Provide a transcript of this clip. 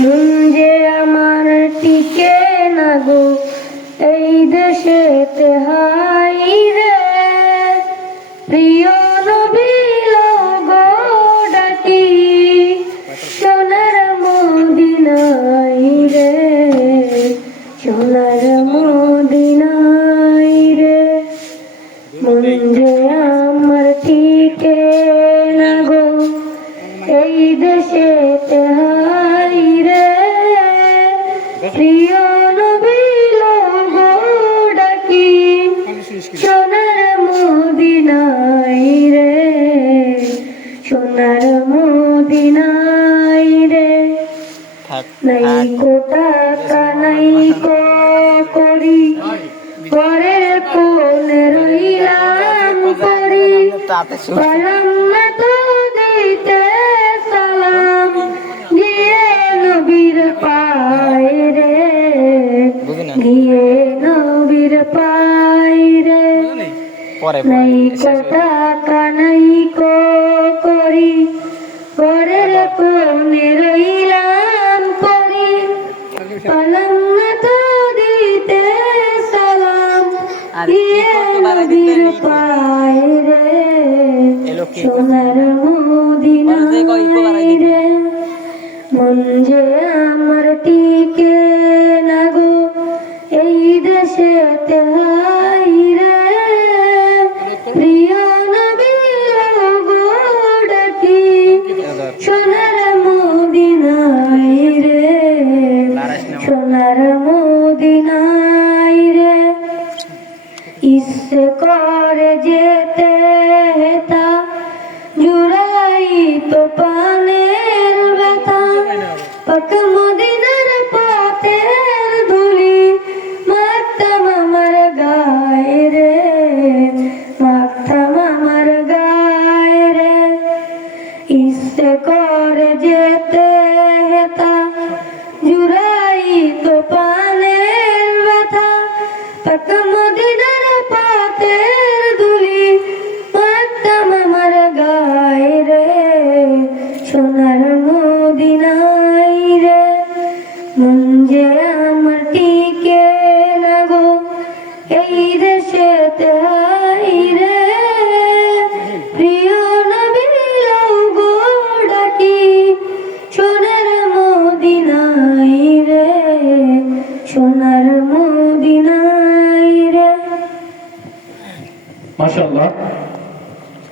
মন যে আমার টিকে না গো এই দেশেতে, হাই রে প্রিয় নবী লও গো ডাকি সোনার মদিনায় রে, সোনার মদিনায় রে। মন যে আমার টিকে না গো এই দেশেতে, হাই রে প্রিয় নবী লও গো ডাকি সোনার মদিনায় রে, সোনার মদিনায় রে। নাই কো টাকা নাই কো করি, পরের কোণে রইলাম পরি, পারলাম না তো দিতে সালাম, গিয়ে নবীর পায় রে, গিয়ে নবীর পায় রে। নাই কো টাকা নাই কো করি, পরের কোণে রইলাম পরি, পারলাম না তো দিতে সালাম, গিয়ে নবীর পায় রে, সোনার মদিনায় রে। মন যে আমার টিকে না গো এই দেশেতে, হাই রে প্রিয় নবী লও গো ডাকি সোনার মদিনায় রে, সোনার মদিনায় রে। ইচ্ছে করে যেতে হেতা, জুড়াই তো পানের ব্যথা, পাক মদিনার পথের ধুলি মাখতাম আমার গায়ে রে, মাখতাম আমার গায়ে রে। ইচ্ছে করে যেতে হেতা, জুড়াই তো পানের ব্যথা, পাক মদিনার পথের ধুলি মাখতাম আমার গায়ে রে, সোনার মদিনায় রে। মন যে আমার টিকে না গো এই দেশেতে, হাই রে প্রিয় নবী লও গো ডাকি সোনার মদিনায় রে, সোনার মদিনায় রে। মাশাআল্লাহ।